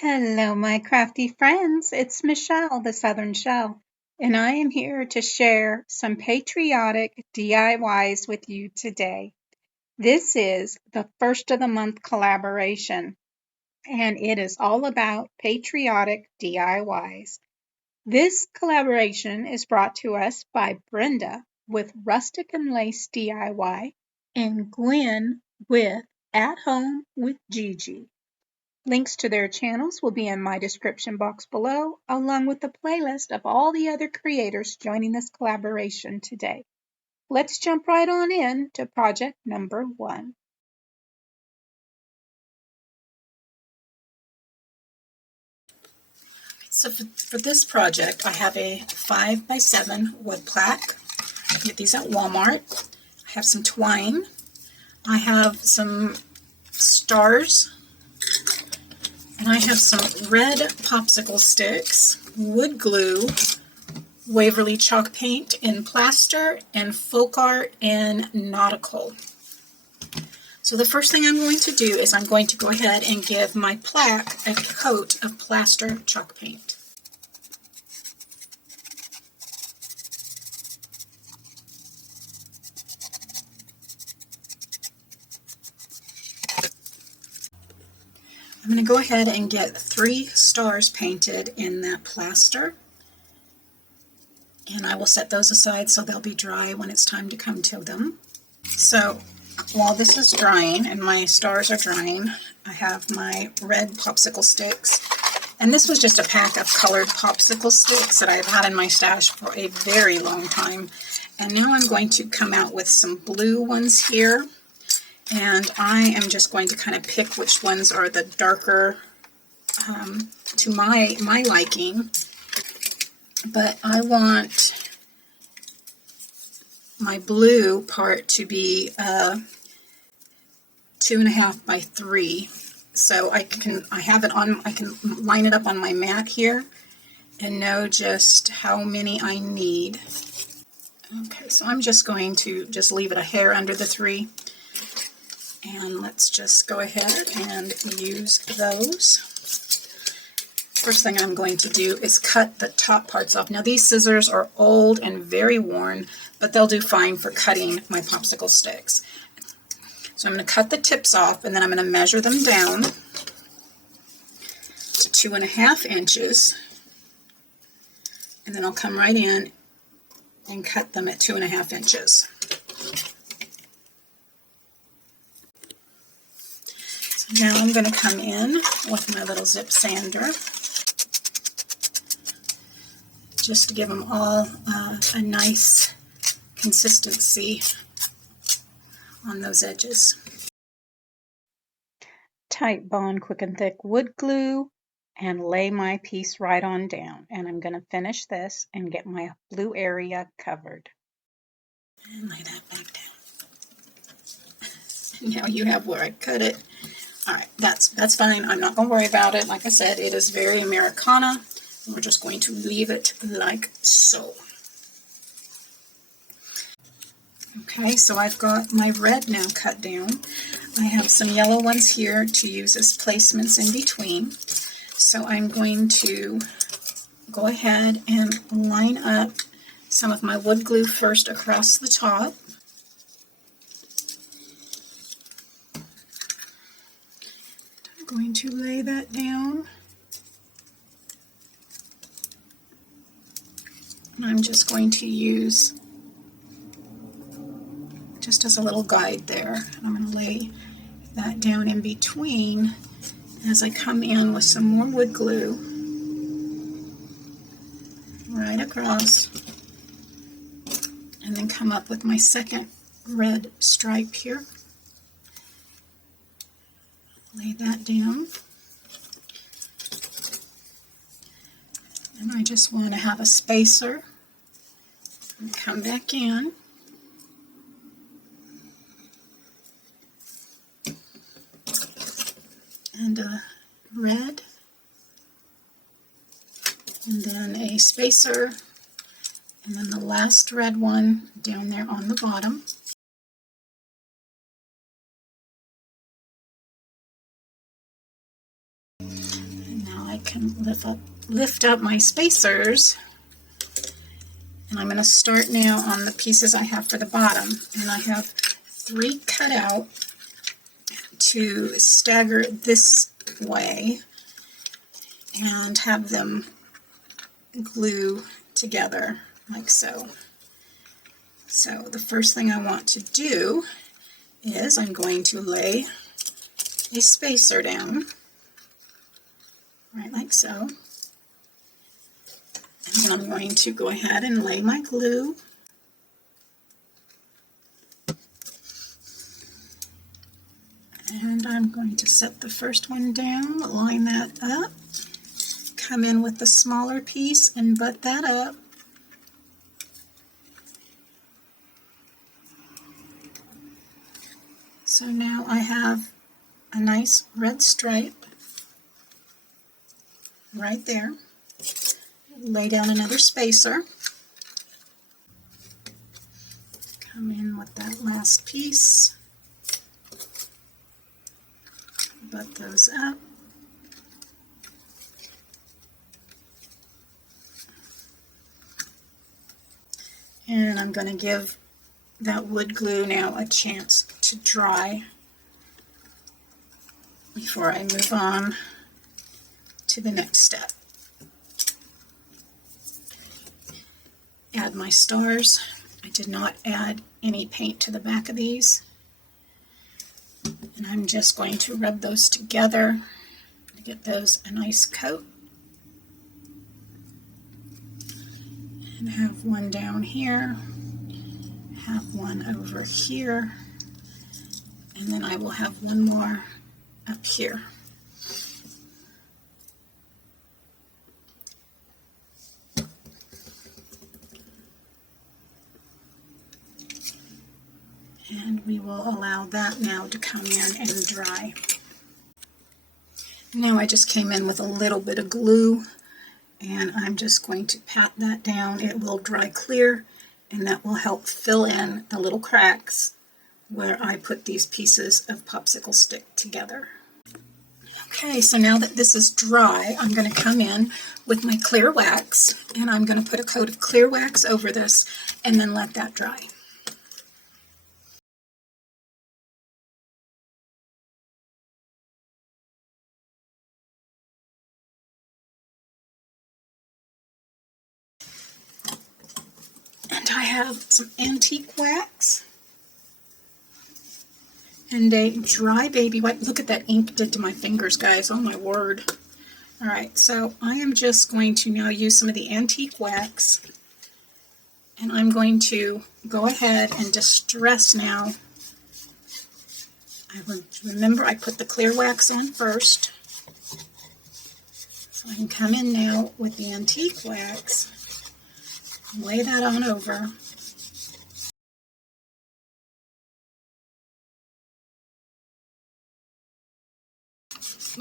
Hello, my crafty friends. It's Michelle, the Southern Shell, and I am here to share some patriotic DIYs with you today. This is the first of the month collaboration, and it is all about patriotic DIYs. This collaboration is brought to us by Brenda with Rustic and Lace DIY and Gwen with At Home with Gigi. Links to their channels will be in my description box below, along with the playlist of all the other creators joining this collaboration today. Let's jump right on in to project number 1. So for this project, I have a 5x7 wood plaque. I get these at Walmart. I have some twine. I have some stars. And I have some red popsicle sticks, wood glue, Waverly chalk paint in plaster, and folk art in nautical. So the first thing I'm going to do is I'm going to go ahead and give my plaque a coat of plaster chalk paint. I'm going to go ahead and get 3 stars painted in that plaster, and I will set those aside so they'll be dry when it's time to come to them. So while this is drying and my stars are drying, I have my red popsicle sticks, and this was just a pack of colored popsicle sticks that I've had in my stash for a very long time. And now I'm going to come out with some blue ones here. And I am just going to kind of pick which ones are the darker to my liking. But I want my blue part to be 2.5 by 3. So I can line it up on my mat here and know just how many I need. Okay, so I'm just going to leave it a hair under the 3. And let's just go ahead and use those. First thing I'm going to do is cut the top parts off. Now these scissors are old and very worn, but they'll do fine for cutting my popsicle sticks. So I'm going to cut the tips off, and then I'm going to measure them down to 2.5 inches. And then I'll come right in and cut them at 2.5 inches. Now I'm going to come in with my little zip sander just to give them all a nice consistency on those edges. Tight bond, quick and thick wood glue, and lay my piece right on down. And I'm going to finish this and get my blue area covered. And lay that back down. Now you have where I cut it. All right, that's fine. I'm not going to worry about it. Like I said, it is very Americana. We're just going to leave it like so. Okay, so I've got my red now cut down. I have some yellow ones here to use as placements in between. So I'm going to go ahead and line up some of my wood glue first across the top. I'm going to lay that down. And I'm just going to use just as a little guide there. I'm going to lay that down in between as I come in with some more wood glue right across, and then come up with my second red stripe here. Lay that down. And I just want to have a spacer and come back in. And a red, and then a spacer, and then the last red one down there on the bottom. And I can lift up my spacers, and I'm going to start now on the pieces I have for the bottom, and I have 3 cut out to stagger this way and have them glue together like so. So the first thing I want to do is I'm going to lay a spacer down, right like so. And then I'm going to go ahead and lay my glue. And I'm going to set the first one down, line that up, come in with the smaller piece and butt that up. So now I have a nice red stripe right there. Lay down another spacer. Come in with that last piece. Butt those up. And I'm going to give that wood glue now a chance to dry before I move on to the next step. Add my stars. I did not add any paint to the back of these. And I'm just going to rub those together to get those a nice coat. And have one down here, have one over here, and then I will have one more up here. And we will allow that now to come in and dry. Now I just came in with a little bit of glue, and I'm just going to pat that down. It will dry clear, and that will help fill in the little cracks where I put these pieces of popsicle stick together. Okay, so now that this is dry, I'm going to come in with my clear wax, and I'm going to put a coat of clear wax over this and then let that dry. And I have some antique wax and a dry baby wipe. Look at that ink did to my fingers, guys. Oh my word. All right, so I am just going to now use some of the antique wax, and I'm going to go ahead and distress now. Remember, I put the clear wax on first. So I can come in now with the antique wax, lay that on over.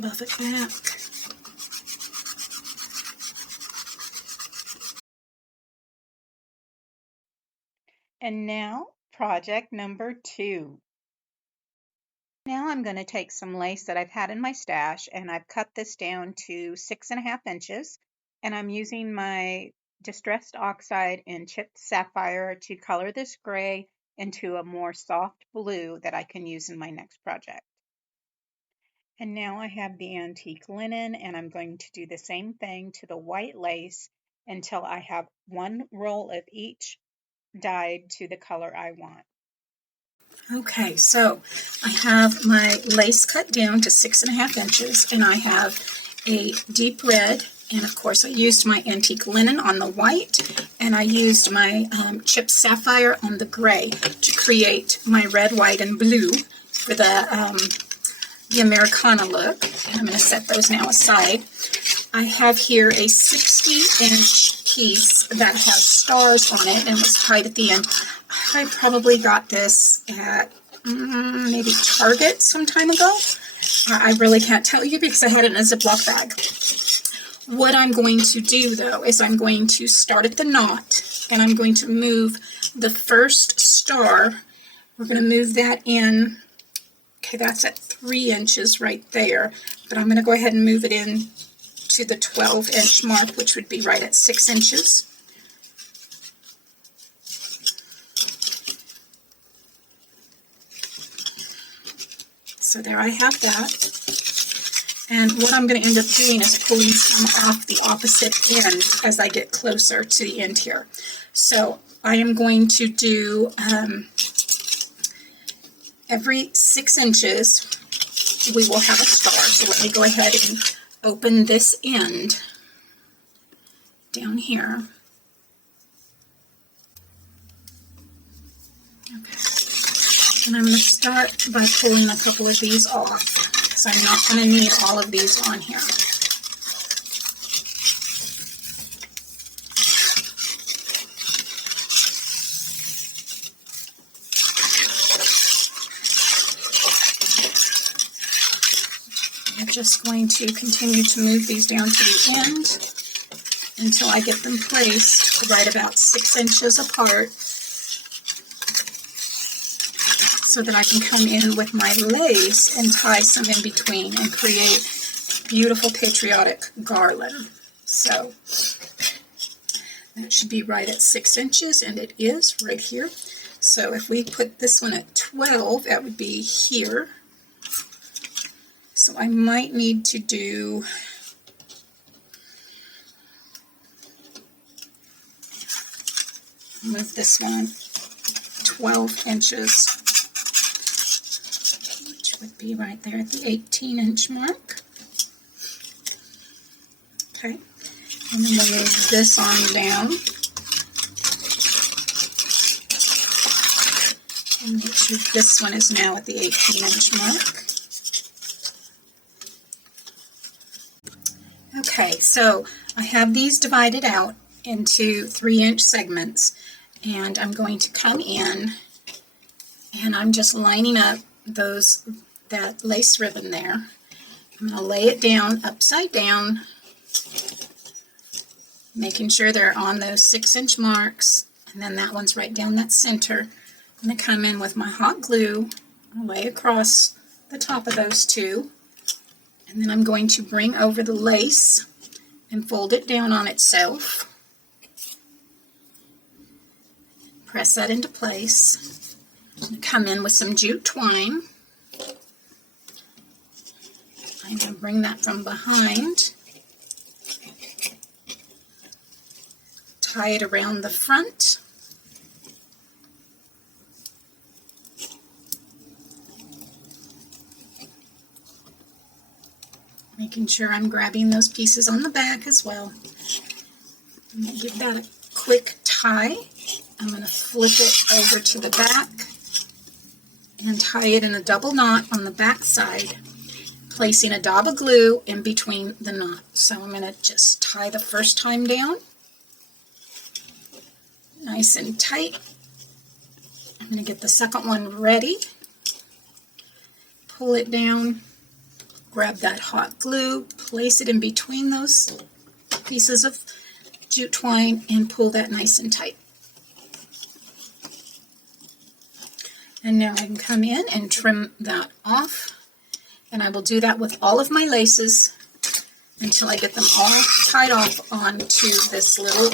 Buff it back. And now, project number 2. Now I'm going to take some lace that I've had in my stash, and I've cut this down to 6.5 inches, and I'm using my distressed oxide and chipped sapphire to color this gray into a more soft blue that I can use in my next project. And now I have the antique linen, and I'm going to do the same thing to the white lace until I have one roll of each dyed to the color I want. Okay, so I have my lace cut down to 6.5 inches, and I have a deep red, and of course I used my antique linen on the white, and I used my chipped sapphire on the gray to create my red, white, and blue for the Americana look. And I'm going to set those now aside. I have here a 60-inch piece that has stars on it and was tied at the end. I probably got this at maybe Target some time ago. I really can't tell you because I had it in a Ziploc bag. What I'm going to do, though, is I'm going to start at the knot, and I'm going to move the first star. We're going to move that in. Okay, that's at 3 inches right there, but I'm going to go ahead and move it in to the 12-inch mark, which would be right at 6 inches. So there I have that. And what I'm going to end up doing is pulling some off the opposite end as I get closer to the end here. So I am going to do every 6 inches we will have a star. So let me go ahead and open this end down here. Okay. And I'm going to start by pulling a couple of these off, because I'm not going to need all of these on here. I'm just going to continue to move these down to the end until I get them placed right about 6 inches apart, so that I can come in with my lace and tie some in between and create beautiful patriotic garland. So that should be right at 6 inches, and it is right here. So if we put this one at 12, that would be here. So I might need to do move this one 12 inches. Would be right there at the 18-inch mark. Okay, and then we'll move this on down and make sure this one is now at the 18-inch mark. Okay, so I have these divided out into 3-inch segments, and I'm going to come in and I'm just lining up that lace ribbon there. I'm going to lay it down upside down, making sure they're on those 6-inch marks, and then that one's right down that center. I'm going to come in with my hot glue, lay across the top of those two, and then I'm going to bring over the lace and fold it down on itself. Press that into place. Come in with some jute twine. I'm going to bring that from behind, tie it around the front, making sure I'm grabbing those pieces on the back as well. I'm going to give that a quick tie. I'm going to flip it over to the back and tie it in a double knot on the back side, placing a dab of glue in between the knot. So I'm going to just tie the first time down, nice and tight. I'm going to get the second one ready, pull it down, grab that hot glue, place it in between those pieces of jute twine, and pull that nice and tight. And now I can come in and trim that off. And I will do that with all of my laces until I get them all tied off onto this little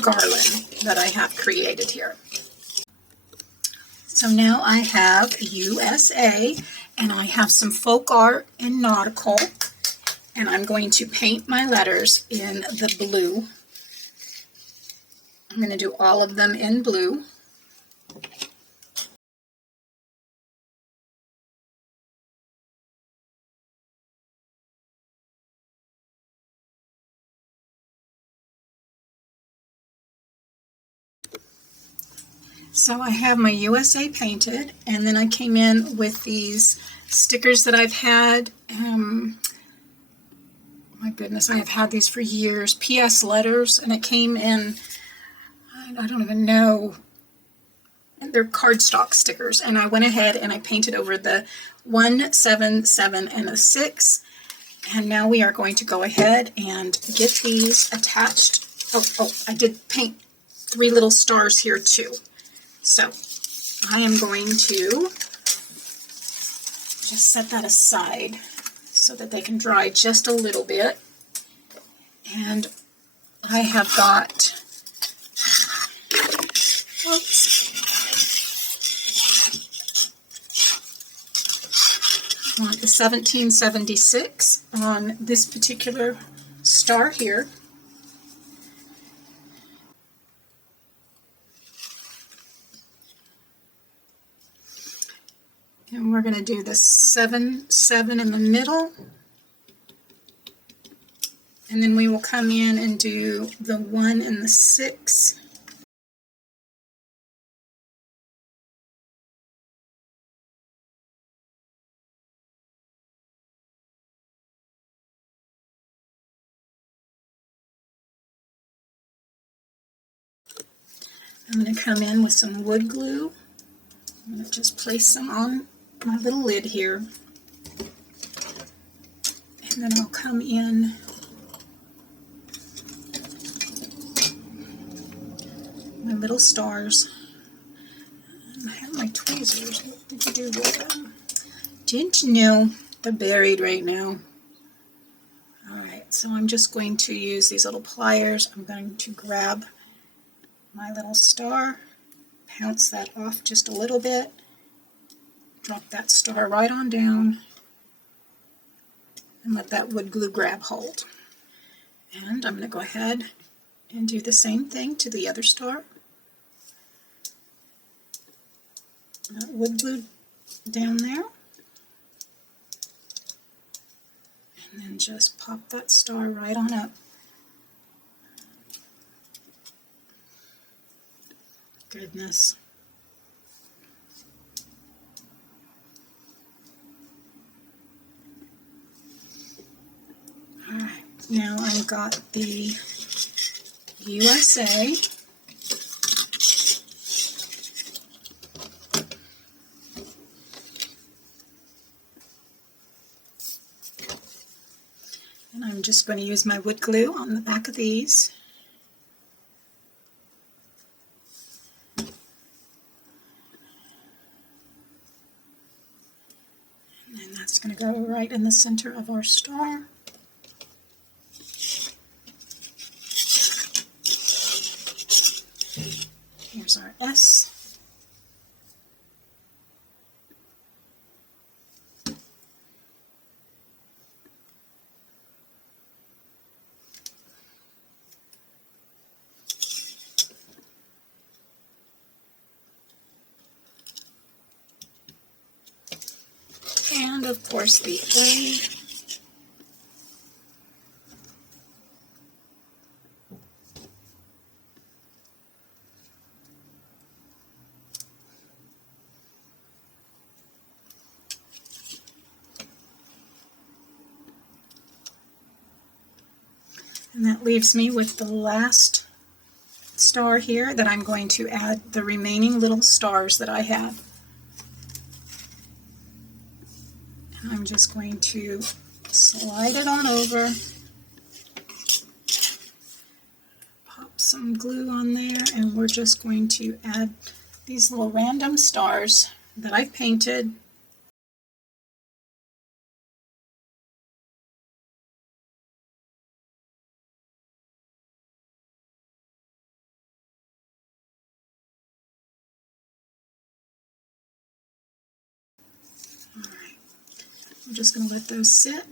garland that I have created here. So now I have USA, and I have some folk art and nautical, and I'm going to paint my letters in the blue. I'm going to do all of them in blue. So I have my USA painted, and then I came in with these stickers that I've had. My goodness, I have had these for years. PS letters, and it came in, I don't even know, they're cardstock stickers. And I went ahead and I painted over the 1, 7, 7, and a 6. And now we are going to go ahead and get these attached. Oh, I did paint 3 little stars here too. So I am going to just set that aside so that they can dry just a little bit. And I have got, oops, I want the 1776 on this particular star here. And we're going to do the 7, 7 in the middle. And then we will come in and do the 1 and the 6. I'm going to come in with some wood glue. I'm going to just place some on my little lid here. And then I'll come in my little stars. I have my tweezers. What did you do with them? Didn't you know they're buried right now? Alright, so I'm just going to use these little pliers. I'm going to grab my little star, pounce that off just a little bit, drop that star right on down, and let that wood glue grab hold. And I'm going to go ahead and do the same thing to the other star. Wood glue down there. And then just pop that star right on up. Goodness. Alright, now I've got the USA. And I'm just going to use my wood glue on the back of these. And that's going to go right in the center of our star. Here's our S. And of course the A. And that leaves me with the last star here that I'm going to add the remaining little stars that I have. And I'm just going to slide it on over, pop some glue on there, and we're just going to add these little random stars that I've painted. Alright, I'm just going to let those sit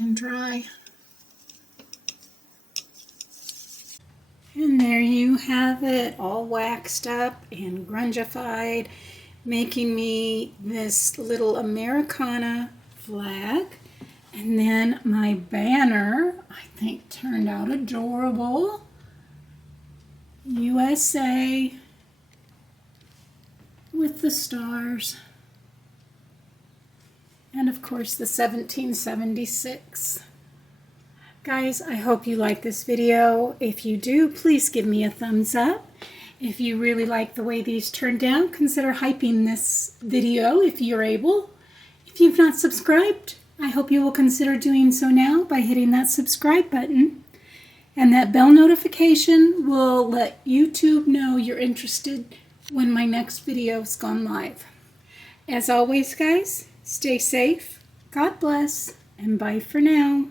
and dry. And there you have it, all waxed up and grungified, making me this little Americana flag. And then my banner, I think, turned out adorable. USA with the stars. And of course the 1776. Guys, I hope you like this video. If you do, please give me a thumbs up. If you really like the way these turned out, consider hyping this video if you're able. If you've not subscribed, I hope you will consider doing so now by hitting that subscribe button. And that bell notification will let YouTube know you're interested when my next video's gone live. As always, guys, stay safe, God bless, and bye for now.